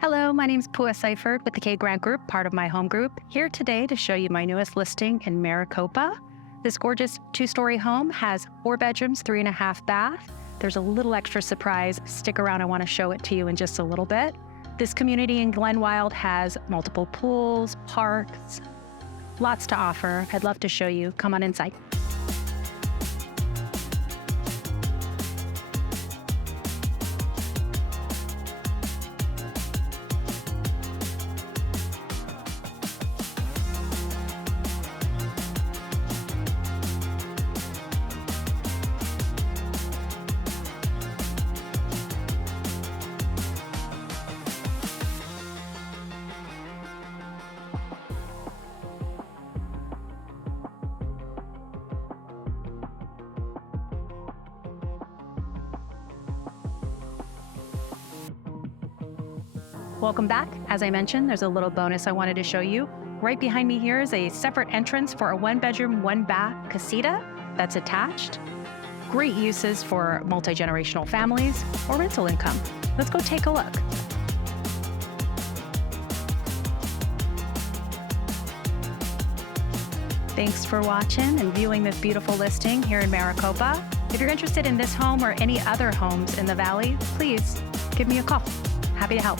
Hello, my name is Seyfert with the K Grant Group, part of my home group. Here today to show you my newest listing in Maricopa. This gorgeous 2-story home has 4 bedrooms, 3.5 baths. There's a little extra surprise. Stick around, I want to show it to you in just a little bit. This community in Glennwilde has multiple pools, parks, lots to offer. I'd love to show you. Come on inside. Welcome back. As I mentioned, there's a little bonus I wanted to show you. Right behind me here is a separate entrance for a 1-bedroom, 1-bath casita that's attached. Great uses for multi-generational families or rental income. Let's go take a look. Thanks for watching and viewing this beautiful listing here in Maricopa. If you're interested in this home or any other homes in the valley, please give me a call. Happy to help.